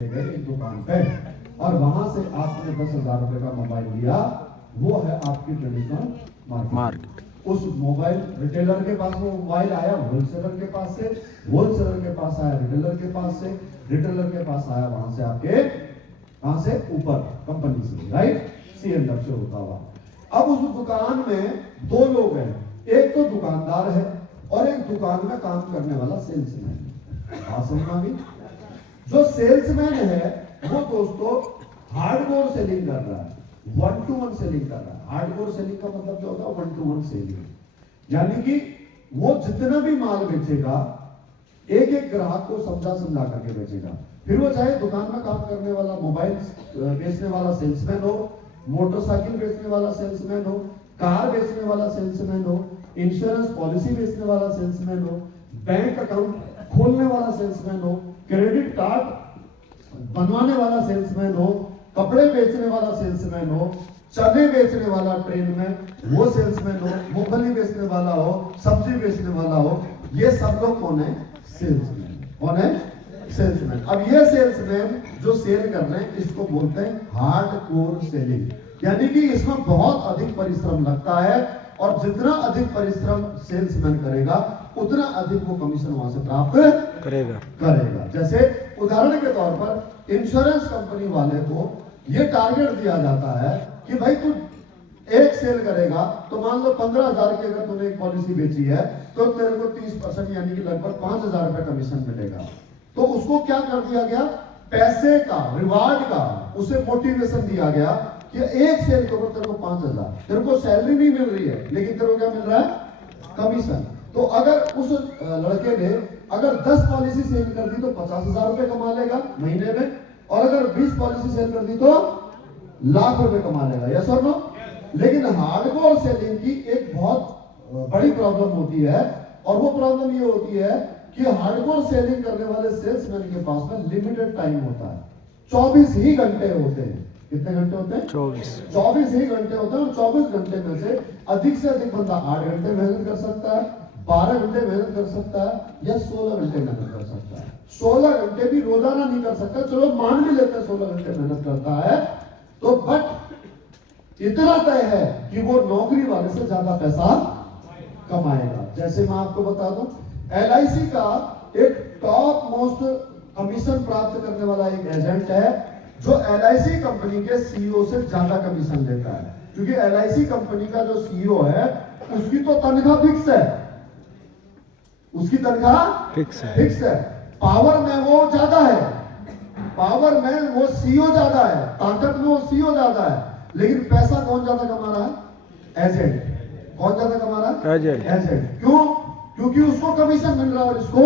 गए एक दुकान पे और वहां से आपने 10,000 रुपए का मोबाइल लिया, वो है आपकी ट्रेडिशनल मार्केट। उस मोबाइल रिटेलर के पास वो मोबाइल आया होलसेलर के पास से, होलसेलर के पास आया रिटेलर के पास से, रिटेलर के पास आया वहां से आपके कहां से ऊपर कंपनी से, राइट, C&F से होता हुआ। अब उस दुकान में दो लोग हैं, एक तो दुकानदार है और एक दुकान में काम करने वाला सेल्समैन है। बात समझ में आ गई? जो सेल्समैन है वो दोस्तों हार्डकोर सेलिंग कर रहा है, 1-to-1 सेलिंग कर रहा है। हार्डकोर सेलिंग का मतलब क्या होता है? 1-to-1 सेलिंग, यानी कि वो जितना भी माल बेचेगा एक एक ग्राहक को समझा करके बेचेगा। फिर वो चाहे दुकान में काम करने वाला मोबाइल बेचने वाला सेल्समैन हो, मोटरसाइकिल बेचने वाला सेल्समैन हो, कार बेचने वाला सेल्समैन हो, इंश्योरेंस पॉलिसी बेचने वाला सेल्समैन हो, बैंक अकाउंट खोलने वाला सेल्समैन हो, क्रेडिट कार्ड बनवाने वाला सेल्समैन हो, कपड़े बेचने वाला सेल्समैन हो, चने बेचने वाला ट्रेन में वो सेल्समैन हो, मूंगफली बेचने वाला हो, सब्जी बेचने वाला हो, ये सब लोग कौन है? सेल्समैन। कौन है? सेल्समैन। अब ये सेल्समैन जो सेल कर रहे हैं इसको बोलते हैं हार्डकोर सेलिंग, यानी कि इसमें बहुत अधिक परिश्रम लगता है और जितना अधिक परिश्रम सेल्समैन करेगा उतना अधिक वो कमीशन वहां से प्राप्त करेगा। जैसे उदाहरण के तौर पर इंश्योरेंस कंपनी वाले को ये टारगेट दिया जाता है कि भाई तू एक सेल करेगा तो मान लो 15,000 की अगर तूने एक पॉलिसी बेची है तो तेरे को 30% यानी कि लगभग 5,000 रुपए कमीशन मिलेगा। तो उसको क्या कर दिया गया? पैसे का, रिवार्ड का उसे मोटिवेशन दिया गया कि एक सेल के ऊपर तेरे को 5,000, तेरे को सैलरी नहीं मिल रही है लेकिन तेरे को क्या मिल रहा है? कमीशन। तो अगर उस लड़के ने अगर 10 पॉलिसी सेल कर दी तो 50,000 रुपए कमा लेगा महीने में, और अगर 20 पॉलिसी सेल कर दी तो लाख रुपए कमा लेगा। यस और नो? लेकिन हार्डकोर सेलिंग की एक बहुत बड़ी प्रॉब्लम होती है, और वो प्रॉब्लम ये होती है कि हार्डकोर सेलिंग करने वाले सेल्समैन के पास में लिमिटेड टाइम होता है, 24 ही घंटे होते हैं। कितने घंटे होते हैं? 24 ही घंटे होते हैं। और 24 घंटे में से अधिक बंदा 8 घंटे मेहनत कर सकता है, 12 घंटे मेहनत कर सकता है या 16 घंटे मेहनत कर सकता है। 16 घंटे भी रोजाना नहीं कर सकता, चलो मान भी लेते हैं 16 घंटे मेहनत करता है तो, बट इतना तय है कि वो नौकरी वाले से ज्यादा पैसा कमाएगा। जैसे मैं आपको बता दूं, LIC का एक टॉप मोस्ट कमीशन प्राप्त करने वाला एक एजेंट है जो LIC कंपनी के CEO से ज्यादा कमीशन लेता है, क्योंकि LIC कंपनी का जो CEO है उसकी तो तनख्वाह फिक्स है, उसकी तनख्वाह फिक्स है। पावर में वो ज्यादा है, पावर में वो CEO ज्यादा है, ताकत में वो CEO ज्यादा है, लेकिन पैसा कौन ज्यादा कमा रहा है? एजेंट। कौन ज्यादा कमा रहा है? एजेंट। क्यों? क्योंकि उसको कमीशन मिल रहा है और इसको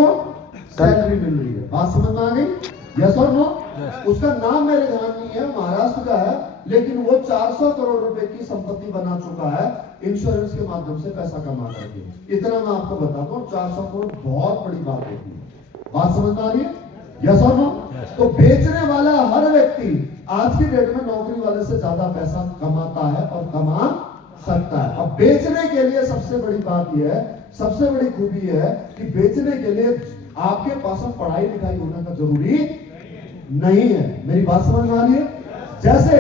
सैलरी मिल रही है। बात समझ में आ गई? यस और नो? उसका नाम मेरे ध्यान नहीं है, महाराष्ट्र का है, लेकिन वो 400 करोड़ रुपए की संपत्ति बना चुका है इंश्योरेंस के माध्यम से पैसा कमा करके। इतना मैं आपको बताता हूँ, 400 करोड़ बहुत बड़ी बात होती है। बात समझ में आ रही है? यस और नो? तो बेचने वाला हर व्यक्ति आज की डेट में नौकरी वाले से ज्यादा पैसा कमाता है और कमा सकता है। अब बेचने के लिए सबसे बड़ी बात यह है, सबसे बड़ी खूबी है कि बेचने के लिए आपके पास पढ़ाई लिखाई होना का जरूरी नहीं है। मेरी बात समझ में आ रही है? जैसे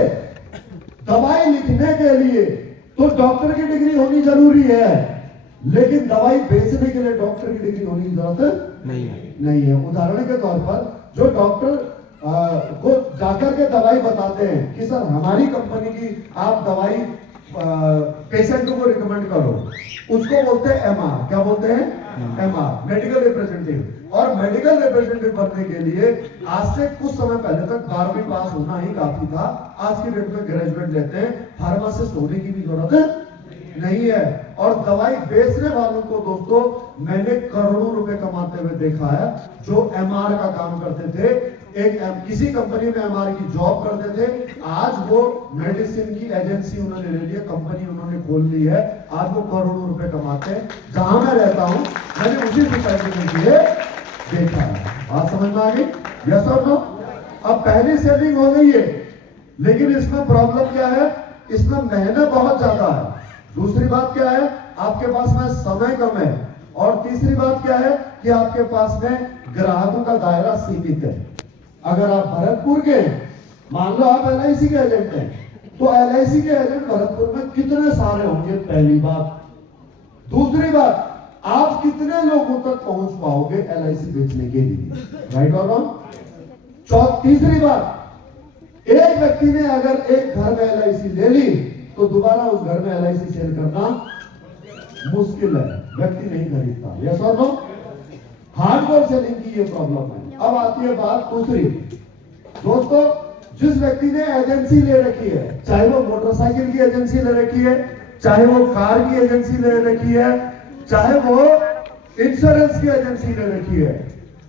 दवाई लिखने के लिए तो डॉक्टर की डिग्री होनी जरूरी है, लेकिन दवाई बेचने के लिए डॉक्टर की डिग्री होने की जरूरत नहीं है। उदाहरण के तौर पर जो डॉक्टर को जाकर के दवाई बताते हैं कि सर हमारी कंपनी की आप दवाई पेशेंट को रिकमेंड करो, उसको बोलते हैं MR। क्या बोलते हैं? MR, medical representative. और मेडिकल रिप्रेजेंटेटिव बनने के लिए आज से कुछ समय पहले तक 12वीं पास होना ही काफी था, आज की डेट में ग्रेजुएट लेते हैं, फार्मासिस्ट होने की भी जरूरत नहीं है। और दवाई बेचने वालों को दोस्तों मैंने करोड़ों रुपए कमाते हुए देखा है, जो MR का काम करते थे, किसी कंपनी में MR की जॉब करते थे, आज वो मेडिसिन की एजेंसी उन्होंने ले ली है, कंपनी उन्होंने खोल ली है, आज वो करोड़ों रुपए कमाते हैं। जहां मैं रहता हूं मैंने उसी सोसाइटी में ये देखा है। बात समझ में आ गई? यस और नो? अब पहली सेलिंग हो गई है, लेकिन इसमें प्रॉब्लम क्या है? इसमें मेहनत बहुत ज्यादा है। दूसरी बात क्या है? आपके पास में समय कम है, और तीसरी बात क्या है कि आपके पास में ग्राहकों का दायरा सीमित है। अगर आप भरतपुर के, मान लो आप LIC के एजेंट हैं, तो LIC के एजेंट भरतपुर में कितने सारे होंगे, पहली बात। दूसरी बात, आप कितने लोगों तक पहुंच पाओगे LIC बेचने के लिए, राइट और रॉन्ग। तीसरी बात, एक व्यक्ति ने अगर एक घर में LIC ले ली तो दोबारा उस घर में LIC सेल करना मुश्किल है, व्यक्ति नहीं खरीदता, यस और नो। हार्डकोर सेलिंग की ये प्रॉब्लम है। अब आती है बात दूसरी। दोस्तों, जिस व्यक्ति ने एजेंसी ले रखी है, चाहे वो मोटरसाइकिल की एजेंसी ले रखी है, चाहे वो कार की एजेंसी ले रखी है, चाहे वो इंश्योरेंस की एजेंसी ले रखी है,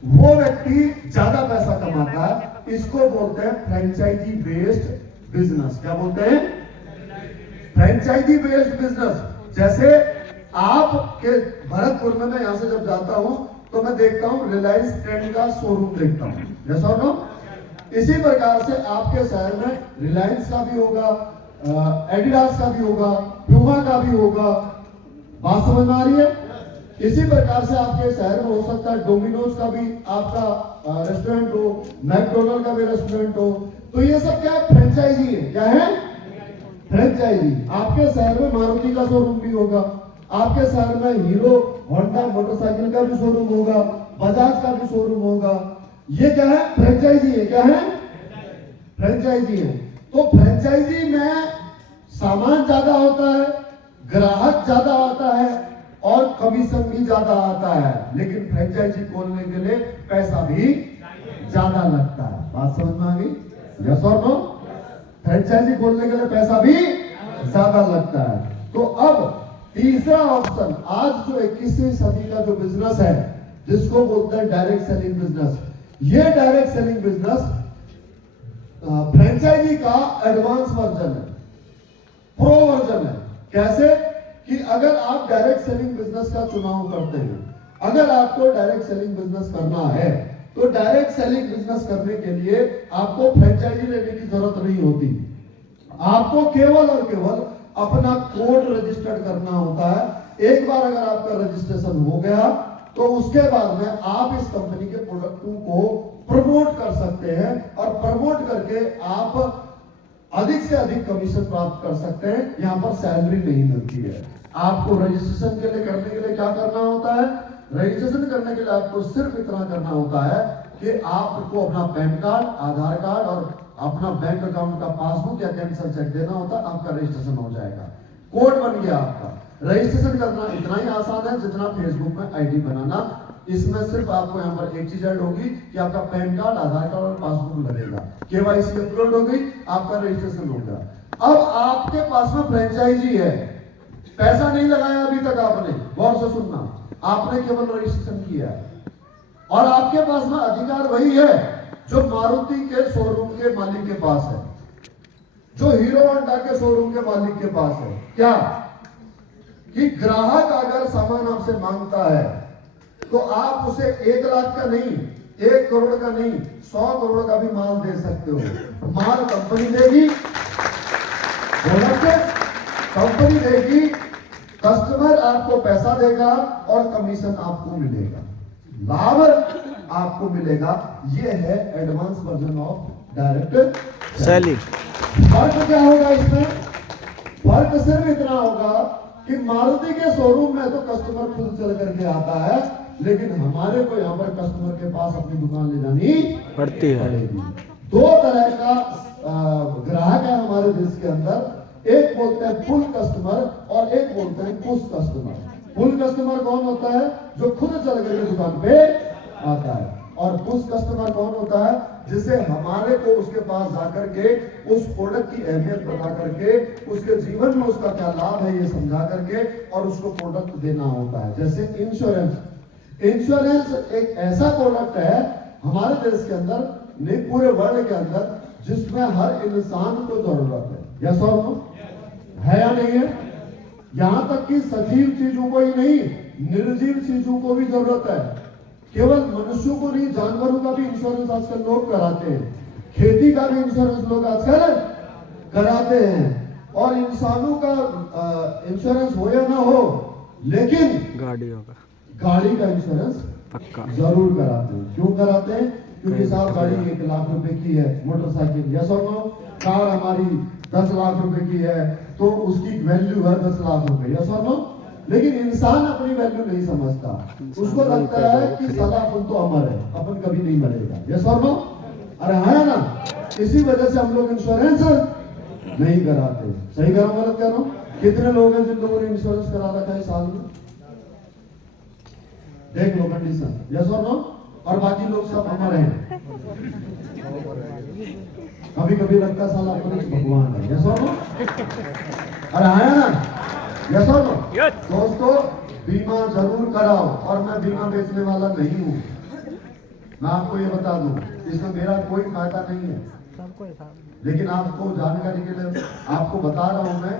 वो व्यक्ति ज्यादा पैसा कमाता है। इसको बोलते हैं फ्रेंचाइजी बेस्ड बिजनेस। क्या बोलते हैं? Franchisee based business. जैसे आपके भरतपुर में, मैं यहां से जब जाता हूं तो मैं देखता हूं रिलायंस ट्रेंड का शोरूम देखता हूं, यस और नो। इसी प्रकार से आपके शहर में रिलायंस का भी होगा, एडिडास का भी होगा, प्यूमा का भी होगा। बात समझ में आ रही है? इसी प्रकार से आपके शहर में हो सकता है डोमिनोज का भी आपका रेस्टोरेंट हो, मैकडोनल्ड का भी रेस्टोरेंट हो। तो ये सब क्या है? फ्रेंचाइजी है। क्या है? फ्रेंचाइजी। आपके शहर में मारुति का शोरूम भी होगा, आपके शहर में हीरो होंडा मोटरसाइकिल का भी शोरूम होगा, बजाज का भी शोरूम होगा। ये क्या है? फ्रेंचाइजी है। क्या है? फ्रेंचाइजी है। तो फ्रेंचाइजी में सामान ज्यादा होता है, ग्राहक ज्यादा आता है और कमीशन भी ज्यादा आता है, लेकिन फ्रेंचाइजी खोलने के लिए पैसा भी ज्यादा लगता है। बात समझ में आ गई? यस और नो? फ्रेंचाइजी खोलने के लिए पैसा भी ज्यादा लगता है। तो अब तीसरा ऑप्शन, आज जो 21वीं सदी का जो बिजनेस है, जिसको बोलते हैं डायरेक्ट सेलिंग बिजनेस, ये डायरेक्ट सेलिंग बिजनेस फ्रेंचाइजी का एडवांस वर्जन है, प्रो वर्जन है। कैसे? कि अगर आप डायरेक्ट सेलिंग बिजनेस का चुनाव करते हैं, अगर आपको डायरेक्ट सेलिंग बिजनेस करना है, तो डायरेक्ट सेलिंग बिजनेस करने के लिए आपको फ्रेंचाइजी लेने की जरूरत नहीं होती। आपको केवल और केवल अपना कोड रजिस्टर्ड करना होता है। एक बार अगर आपका रजिस्ट्रेशन हो गया तो उसके बाद में आप इस कंपनी के प्रोडक्टों को प्रमोट कर सकते हैं और प्रमोट करके आप अधिक से अधिक कमीशन प्राप्त कर सकते हैं। यहां पर सैलरी नहीं मिलती है। आपको रजिस्ट्रेशन के लिए करने के लिए क्या करना होता है? रजिस्ट्रेशन करने के लिए आपको सिर्फ इतना करना होता है कि आपको अपना पैन कार्ड, आधार कार्ड और अपना बैंक अकाउंट का पासबुक या कैंसिल चेक देना होता है, आपका रजिस्ट्रेशन हो जाएगा, कोड बन गया आपका। रजिस्ट्रेशन करना इतना ही आसान है जितना फेसबुक में आईडी बनाना। इसमें सिर्फ आपको यहाँ पर एक चीज ऐड होगी कि आपका पैन कार्ड, आधार कार्ड और पासबुक लगेगा। केवाईसी अपलोड हो गई, आपका रजिस्ट्रेशन हो गया। अब आपके पास में फ्रेंचाइजी है, पैसा नहीं लगाया अभी तक आपने, गौर से सुनना, आपने केवल रजिस्ट्रेशन किया है और आपके पास में अधिकार वही है जो मारुति के शोरूम के मालिक के पास है, जो हीरो होंडा के शोरूम के मालिक के पास है। क्या? कि ग्राहक अगर सामान आपसे मांगता है तो आप उसे 1 लाख का नहीं, 1 करोड़ का नहीं, 100 करोड़ का भी माल दे सकते हो। माल कंपनी देगी, कंपनी देगी, कस्टमर आपको पैसा देगा और कमीशन आपको मिलेगा, लाभ आपको मिलेगा। ये है advance version of direct selling. फर्क क्या होगा इसमें? फर्क सिर्फ इतना होगा कि मारुति के शोरूम में तो कस्टमर खुद चल करके आता है, लेकिन हमारे को यहाँ पर कस्टमर के पास अपनी दुकान ले जानी पड़ती है। 2 तरह का ग्राहक है हमारे देश के अंदर, एक बोलते हैं पुल कस्टमर और एक बोलते हैं पुश कस्टमर। पुल कस्टमर कौन होता है? जो खुद चल करके दुकान पे आता है। और पुश कस्टमर कौन होता है? जिसे हमारे को उसके पास जाकर के उस प्रोडक्ट की अहमियत बता करके, उसके जीवन में उसका क्या लाभ है ये समझा करके और उसको प्रोडक्ट देना होता है। जैसे इंश्योरेंस, इंश्योरेंस एक ऐसा प्रोडक्ट है हमारे देश के अंदर, नहीं पूरे वर्ल्ड के अंदर, जिसमें हर इंसान को जरूरत है। यस और नो? है या नहीं है? यहां तक कि सजीव चीजों को ही नहीं, निर्जीव चीजों को भी जरूरत है। केवल मनुष्यों को नहीं, जानवरों का भी इंश्योरेंस आजकल लोग कराते हैं, खेती का भी इंश्योरेंस लोग आजकल कराते हैं। और इंसानों का इंश्योरेंस हो या ना हो, लेकिन गाड़ी का इंश्योरेंस पक्का जरूर कराते हैं। क्यों कराते हैं? क्योंकि साहब गाड़ी 1 लाख रुपए की है, मोटरसाइकिल, यस और नो, कार हमारी 10 लाख रुपए की है, तो उसकी वैल्यू है 10 लाख रुपए, यस और नो। लेकिन इंसान अपनी वैल्यू नहीं समझता, उसको लगता है कि साला अपन तो अमर है, अपन कभी नहीं मरेगा, यस और नो। अरे है ना, इसी वजह से हम लोग इंश्योरेंस नहीं कराते। सही कह रहा हूं, गलत कह रहा हूं? कितने लोग हैं जिन लोगों ने इंश्योरेंस करा रखा है साल में? देख लो कंडीशन, यस और नो। और बाकी लोग सब अमर हैं। कभी कभी लगता साला अपन भगवान है, यस और नो। अरे आया ना, यस और नो। दोस्तों बीमा जरूर कराओ, और मैं बीमा बेचने वाला नहीं हूँ, मैं आपको ये बता दूं, इसमें मेरा कोई फायदा नहीं है, लेकिन आपको जानकारी के लिए आपको बता रहा हूं मैं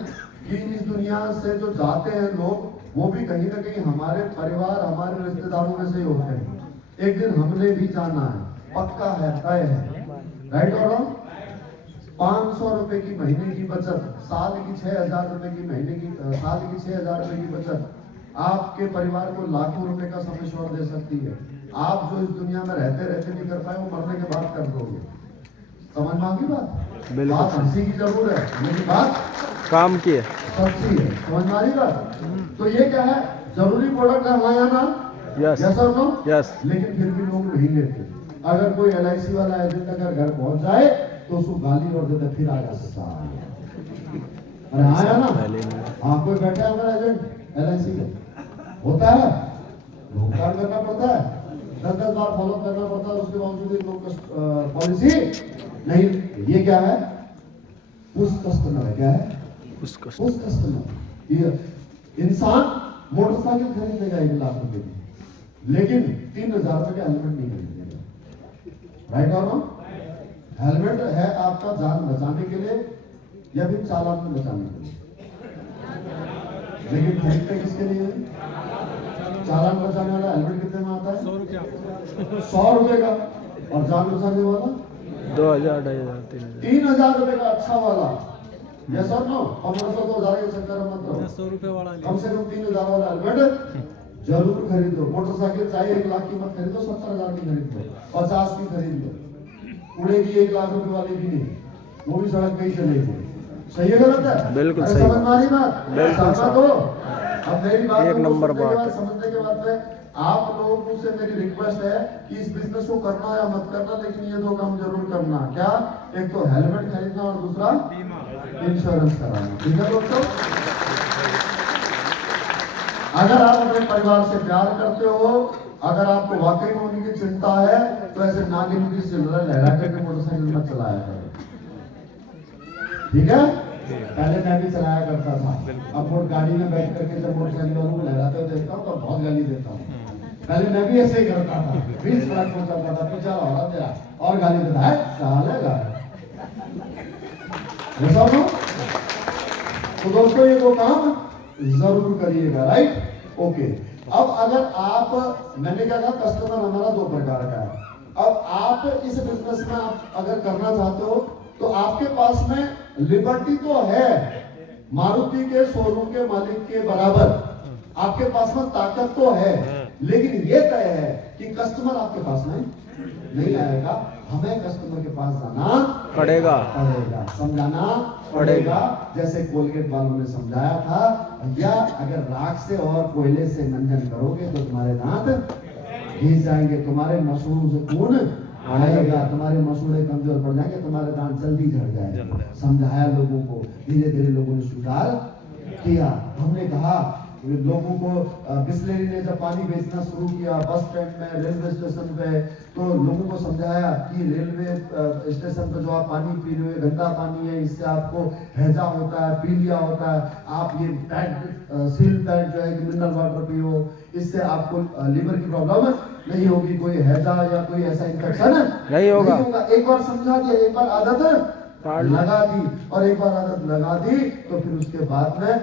कि इस दुनिया से जो जाते हैं लोग, वो भी कहीं ना कहीं हमारे परिवार, हमारे रिश्तेदारों में से ही होते हैं। एक दिन हमने भी जाना है, पक्का है, तय है, राइट और रॉन्ग। 500 रुपए की महीने की बचत, साल की 6,000 रुपए की महीने की, साल की 6,000 रुपए की बचत आपके परिवार को लाखों रुपए का सम एश्योर्ड दे सकती है। आप जो इस दुनिया में रहते रहते नहीं कर पाए, वो मरने के बाद कर दोगे। समझ में आ गई बात? बात हंसी की जरूर है, लेकिन बात काम की है, सच्ची है। समझ में आ रही बात? तो ये क्या है, जरूरी प्रोडक्ट है हमारे यहाँ ना, यस यस और नो, यस। लेकिन फिर भी लोग नहीं लेते। अगर कोई LIC वाला एजेंट अगर घर पहुंच जाए तो उसको गाली और देता, फिर आ जा सकता। अरे आया ना, हाँ कोई बैठा है हमारा एजेंट LIC का, होता है, भुगतान करना पड़ता है, 10-10 बार फॉलो करना पड़ता है, उसके बावजूद लोग पॉलिसी नहीं। ये क्या है, उस कस्टमर है, क्या है उस कस्टमर। ये इंसान मोटरसाइकिल खरीदेगा 1 लाख रुपए की, लेकिन 3,000 रुपए का हेलमेट नहीं खरीदेगा, राइट और रॉन्ग। हेलमेट है आपका जान बचाने के लिए या फिर चालान में बचाने के लिए, लेकिन खरीदते किसके लिए? चालान बचाने वाला हेलमेट कितने में आता है? 100 रुपए का, और जान बचाने वाला 2,000 2,500 3,000 रुपए का अच्छा वाला, यस और नो। 1500-2000 के चक्कर में मत रहो, 100 रुपए वाला कम से कम 3,000 वाला हेलमेट जरूर खरीदो। मोटरसाइकिल चाहे 1 लाख की मत खरीदो, 70,000 की खरीद लो, 50 की खरीद लो, उड़ेगी 1 लाख रुपए वाली भी नहीं, वो भी सड़क पे ही चलेगी। सही है गलत है? बिल्कुल सही, समझ में आ रही बात? बिल्कुल सहमत हो? अब मेरी बात एक नंबर बात है। समझने के बाद में आप लोगों से मेरी रिक्वेस्ट है कि इस बिजनेस को करना या मत करना, लेकिन ये 2 काम जरूर करना। क्या? एक तो हेलमेट खरीदना और दूसरा इंश्योरेंस कराना, ठीक है दोस्तों? अगर आप अपने परिवार से प्यार करते हो, अगर आपको वाकई में उनकी चिंता है, तो ऐसे नागिन की सिल्वर लहरा करके मोटरसाइकिल मत चलाया करो, ठीक है? पहले मैं भी चलाया करता था, अब वो गाड़ी में बैठ करके जब मोटरसाइकिल वालों को लहराते हुए देखता हूँ तो बहुत गाली देता हूँ। पहले मैं भी ऐसे ही करता था, 20 सड़क पर चलता था, पीछे वाला तेरा और गाली देता है, चलेगा। तो दोस्तों ये 2 काम जरूर करिएगा, राइट? ओके। अब अगर आप, मैंने क्या कहा, कस्टमर हमारा 2 प्रकार का है। अब आप इस बिजनेस में आप अगर करना चाहते हो तो आपके पास में लिबर्टी तो है, मारुति के शोरूम के मालिक के बराबर आपके पास में ताकत तो है, लेकिन ये तय है कि कस्टमर आपके पास में नहीं आएगा, हमें कस्टमर के पास जाना पड़ेगा, समझाना पड़ेगा। जैसे कोलगेट वालों ने समझाया था, भैया अगर राख से और कोयले से मंजन करोगे तो तुम्हारे दांत घिस जाएंगे, तुम्हारे मसूड़ों से खून आएगा, तुम्हारे मसूड़े कमजोर पड़ जाएंगे, तुम्हारे दांत जल्दी झड़ जाएंगे। समझाया लोगों को, धीरे धीरे लोगों ने स्वीकार किया। हमने कहा लोगों को, बिस्लेरी ने जब पानी बेचना शुरू किया बस स्टैंड में, रेलवे स्टेशन पे, तो लोगों को समझाया कि रेलवे स्टेशन पे जो आप पानी पी रहे हो गंदा पानी है, इससे आपको हैजा होता है, पीलिया होता है, आप ये सील पैड जो है कि मिनरल वाटर पियो, इससे आपको लीवर की प्रॉब्लम नहीं होगी, कोई हैजा या कोई ऐसा इन्फेक्शन नहीं होगा। एक बार समझा दिया, एक बार आदत लगा दी, और एक बार आदत लगा दी तो फिर उसके बाद में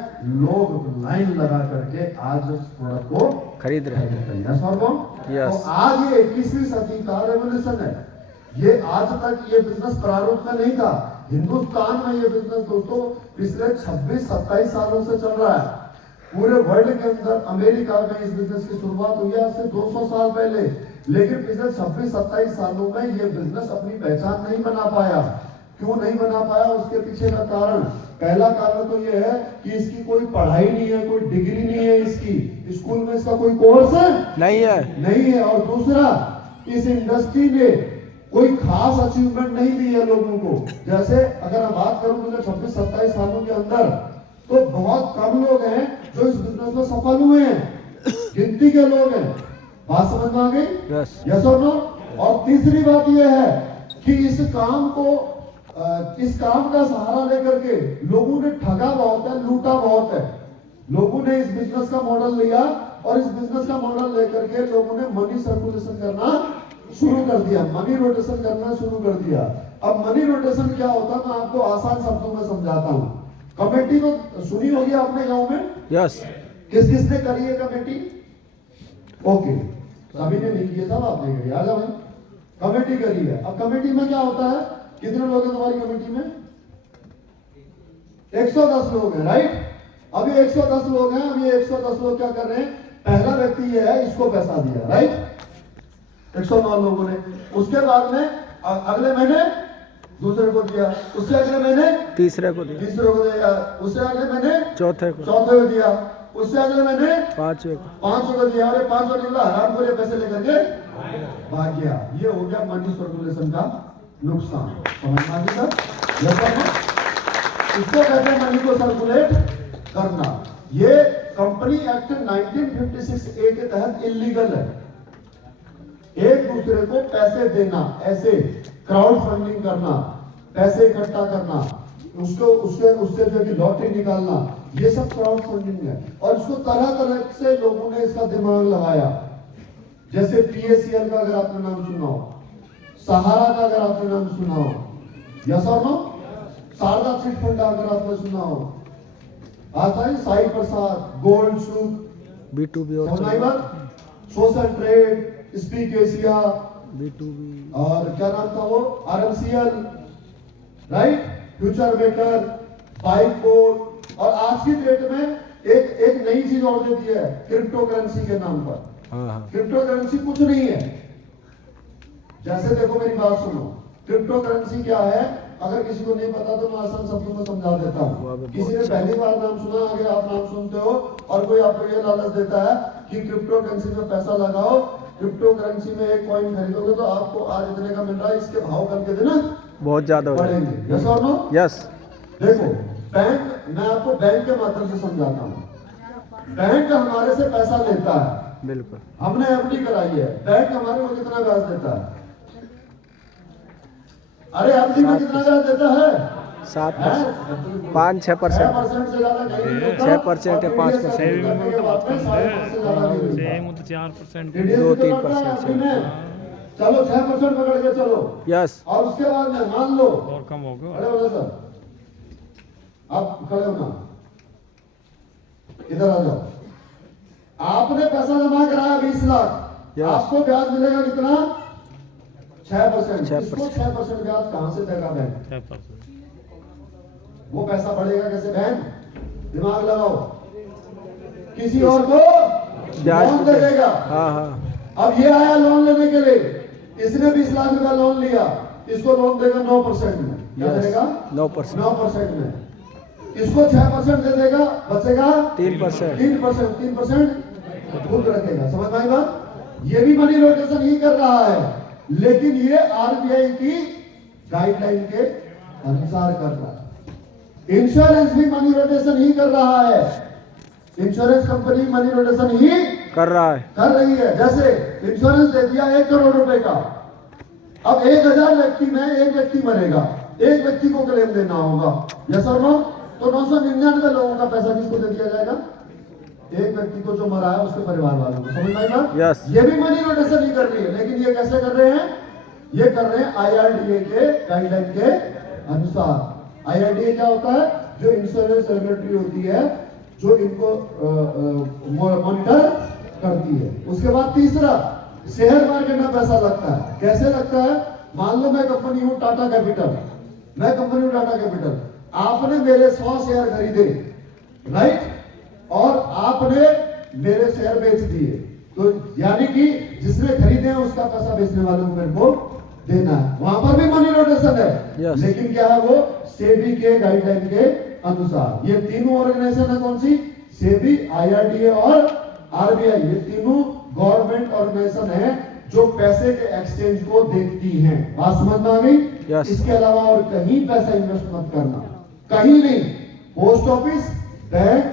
लोग लाइन लगा करके आज उस प्रोडक्ट को खरीद रहे हैं। तो आज ये 21वीं सदी का रेवोल्यूशन है। ये आज तक ये बिजनेस प्रारूप में नहीं था। हिंदुस्तान में ये बिजनेस दोस्तों पिछले 26-27 सालों से चल रहा है। पूरे वर्ल्ड के अंदर अमेरिका में इस बिजनेस की शुरुआत हुई है आज से 200 साल पहले, लेकिन पिछले 26-27 सालों में ये बिजनेस अपनी पहचान नहीं बना पाया। क्यों नहीं बना पाया? उसके पीछे का कारण, पहला कारण तो ये है कि इसकी कोई पढ़ाई नहीं है, कोई डिग्री नहीं है, इसकी स्कूल में इसका कोई कोर्स नहीं है। और दूसरा, इस इंडस्ट्री ने कोई खास अचीवमेंट नहीं दी है लोगों को। जैसे अगर मैं बात करूं पिछले 26-27 सालों के अंदर, तो बहुत कम लोग हैं जो इस बिजनेस में सफल हुए हैं, गिनती के लोग हैं। बात समझ में आ गई? यस और नो? और तीसरी बात यह है कि इस काम का सहारा लेकर के लोगों ने ठगा बहुत है, लूटा बहुत है। लोगों ने इस बिजनेस का मॉडल लिया और इस बिजनेस का मॉडल लेकर के लोगों ने मनी सर्कुलेशन करना शुरू कर दिया, मनी रोटेशन करना शुरू कर दिया। अब मनी रोटेशन क्या होता है, मैं आपको आसान शब्दों में समझाता हूं। कमेटी तो सुनी होगी आपने गांव में? यस। किस किसने करी है कमेटी? ओके, सभी ने नहीं किया, सब आपने करी। आ जाओ भाई, कमेटी करी है। अब कमेटी में क्या होता है? कितने लोग हैं तुम्हारी कमेटी में? 110 लोग हैं, राइट? अब ये 110 लोग हैं। अब ये 110 लोग क्या कर रहे हैं? पहला व्यक्ति ये है, इसको पैसा दिया, राइट? 109 लोगों ने। उसके बाद में अगले महीने दूसरे को दिया, उससे अगले महीने तीसरे को दिया, उससे अगले महीने चौथे को दिया, उससे अगले महीने पांचवे को दिया। और 500 निकला, हराम को पैसे लेकर के भाग गया। ये हो गया मनी सर्कुलेशन का नुकसान। समझ में आ गया? इसको कहते हैं मनी को सर्कुलेट करना। ये कंपनी एक्ट 1956 ए के तहत इलीगल है। एक दूसरे को पैसे देना, ऐसे क्राउड फंडिंग करना, पैसे इकट्ठा करना, उससे जो कि लॉटरी निकालना, ये सब क्राउड फंडिंग है। और इसको तरह तरह से लोगों ने इसका दिमाग लगाया। जैसे PACL का अगर आपने नाम सुना हो, सहारा का अगर आपने नाम सुना हो, यस और नो? शारदा चिट फंड अगर आपने सुना हो, आता है साई प्रसाद, गोल्ड सुप, B2B social trade, speak Asia, B2B और क्या नाम था वो, RMCL, right? Future better, bike board. और आज की डेट में एक नई चीज और दे दी है, क्रिप्टो करेंसी के नाम पर। क्रिप्टो करेंसी कुछ नहीं है। जैसे देखो, मेरी बात सुनो, क्रिप्टो करेंसी क्या है? अगर किसी को नहीं पता तो मैं आसान शब्दों में समझा देता हूँ। किसी ने पहली बार नाम सुना, अगर आप नाम सुनते हो और कोई आपको ये लालच देता है कि क्रिप्टो करेंसी में पैसा लगाओ, क्रिप्टो करेंसी में एक कॉइन खरीदोगे तो आपको आज इतने का मिल रहा है, इसके भाव कल के दिन बहुत ज्यादा बढ़ेंगे। यस और नो? यस। देखो, बैंक, मैं आपको बैंक के माध्यम से समझाता हूँ। बैंक हमारे से पैसा लेता है, बिल्कुल। हमने FD कराई है, बैंक हमारे को कितना ब्याज देता है? अरे FD में कितना ब्याज देता है? 7%, 5-6% से ज्यादा नहीं देता। 6% या 5%, सेविंग में तो बात करते हैं, सेम तो 4%, 2-3%। चलो 6% पकड़ के चलो। यस। और उसके बाद में मान लो, और कम होगा। खड़े हो सर, आप खड़े होना, इधर आ जाओ। आपने पैसा जमा कराया 20 लाख, आपको ब्याज मिलेगा कितना? 6%। इसको 6% ब्याज कहां से देगा बैंक? 6%। वो पैसा बढ़ेगा कैसे बैंक? दिमाग लगाओ, किसी और को लोन दे देगा। अब ये आया लोन लेने के लिए, इसने 20 लाख रुपया लोन लिया, इसको लोन देगा 9% में। क्या देगा? 9% में। इसको 6% दे देगा, बचेगा 3% खुद रखेगा। समझ में आई बात? ये भी मनी रोटेशन ही कर रहा है, लेकिन ये RBI की गाइडलाइन के अनुसार कर रहा है। इंश्योरेंस भी मनी रोटेशन ही कर रहा है। इंश्योरेंस कंपनी मनी रोटेशन ही कर रही है। जैसे इंश्योरेंस दे दिया 1 करोड़ रुपए का, अब 1000 व्यक्ति में एक व्यक्ति मरेगा, एक व्यक्ति को क्लेम देना होगा, यस और नो? तो 999 लोगों का पैसा किसको दे दिया जाएगा? एक व्यक्ति को जो मरा है उसके परिवार वालों को। समझ में आएगा? यस। ये भी मनी रोटेशन ही कर रही है, लेकिन ये कैसे कर रहे हैं? ये कर रहे हैं IRDA के गाइडलाइन के अनुसार। IRDA क्या होता है? जो इंश्योरेंस रेगुलेटरी होती है, जो इनको मॉनिटर करती है। उसके बाद तीसरा, शेयर मार्केट में पैसा लगता है। कैसे लगता है? मान लो मैं कंपनी हूं टाटा कैपिटल, आपने मेरे 100 शेयर खरीदे, राइट? और आपने मेरे शेयर बेच दिए, तो यानी कि जिसने खरीदे हैं उसका पैसा बेचने वाले को मेरे को देना है, वहां पर भी मनी रोटेशन है। Yes. लेकिन क्या है वो सेबी के गाइडलाइन के अनुसार। ये तीनों ऑर्गेनाइजेशन है कौन सी? सेबी, IRDA और RBI। ये तीनों गवर्नमेंट ऑर्गेनाइजेशन है जो पैसे के एक्सचेंज को देखती हैं। बात समझ में आ गई? Yes. इसके अलावा और कहीं पैसा इन्वेस्ट मत करना, कहीं नहीं। पोस्ट ऑफिस, बैंक,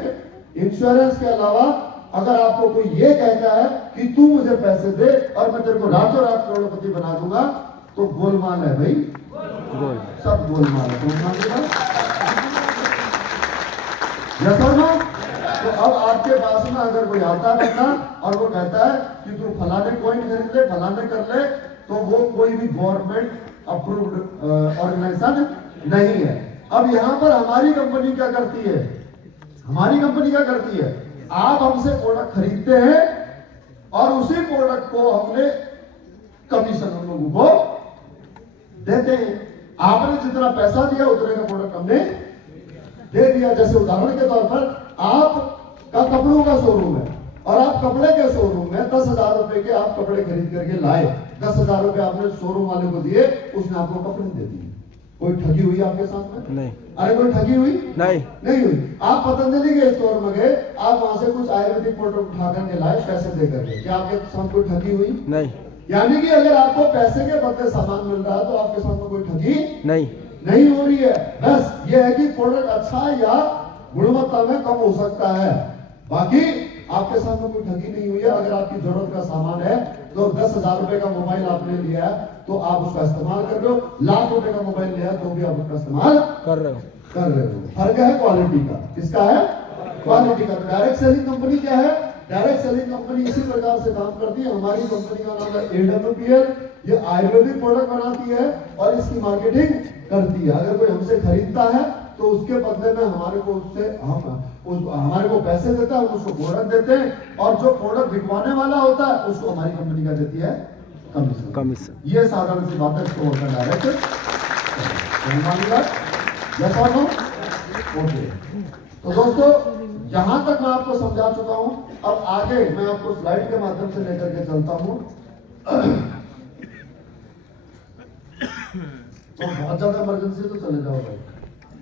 इंश्योरेंस के अलावा अगर आपको कोई ये कहता है कि तू मुझे पैसे दे और मैं तेरे को रातों रात करोड़पति बना दूंगा, तो गोलमाल है भाई, गोल्ड। सब गोलमाल है। कौन मानेगा? जैसा ना, तो अब आपके पास में अगर कोई आता है बंदा और वो कहता है कि तू फलाने कॉइन खरीद ले, फलाने कर ले, तो वो कोई भी गवर्नमेंट अप्रूव्ड ऑर्गेनाइजेशन नहीं है। अब यहां पर हमारी कंपनी क्या करती है? हमारी कंपनी क्या करती है? आप हमसे प्रोडक्ट खरीदते हैं और उसी प्रोडक्ट को हमने कमीशन हम लोगों को देते हैं। आपने जितना पैसा दिया उतने का प्रोडक्ट हमने दे दिया। जैसे उदाहरण के तौर पर आपका कपड़ों का शोरूम है और आप कपड़े के शोरूम में 10,000 रुपए के आप कपड़े खरीद करके लाए, 10,000 रुपए आपने शोरूम वाले को दिए, उसने आपको कपड़े दे दिए। कोई ठगी हुई आपके साथ में? नहीं। अरे कोई ठगी हुई? नहीं। नहीं हुई। आप पतंजलि के स्टोर में गए, आप वहां से कुछ आयुर्वेदिक प्रोडक्ट उठा करके लाए पैसे दे करके, क्या आपके साथ कोई ठगी हुई? नहीं। यानी कि अगर आपको पैसे के बदले सामान मिल रहा है तो आपके साथ में कोई ठगी नहीं हो रही है। बस ये है कि प्रोडक्ट अच्छा या गुणवत्ता में कम हो सकता है, बाकी आपके साथ में कोई ठगी नहीं हुई है। अगर आपकी जरूरत का सामान है तो 10,000 रुपए का मोबाइल आपने लिया है तो आप उसका इस्तेमाल कर रहे हो, लाख रुपए का मोबाइल लिया तो भी आप उसका इस्तेमाल कर रहे हो। फर्क है क्वालिटी का। किसका है? क्वालिटी का। डायरेक्ट सेलिंग कंपनी क्या है? डायरेक्ट सेलिंग कंपनी इसी प्रकार से काम करती है। हमारी कंपनी का नाम है AWPL। ये आयुर्वेदिक प्रोडक्ट बनाती है और इसकी मार्केटिंग करती है। अगर कोई हमसे खरीदता है तो उसके बदले में हमारे को पैसे देता है, हम उसको प्रोडक्ट देते हैं और जो प्रोडक्ट बिकवाने वाला होता है उसको हमारी कंपनी का देती है कमीशन। ये साधारण सी बात है, इसको होता है डायरेक्ट। ओके, तो दोस्तों यहां तक मैं आपको समझा चुका हूं। अब आगे मैं आपको स्लाइड के माध्यम से लेकर के चलता हूं। तो बहुत ज्यादा इमरजेंसी तो चले जाओ भाई।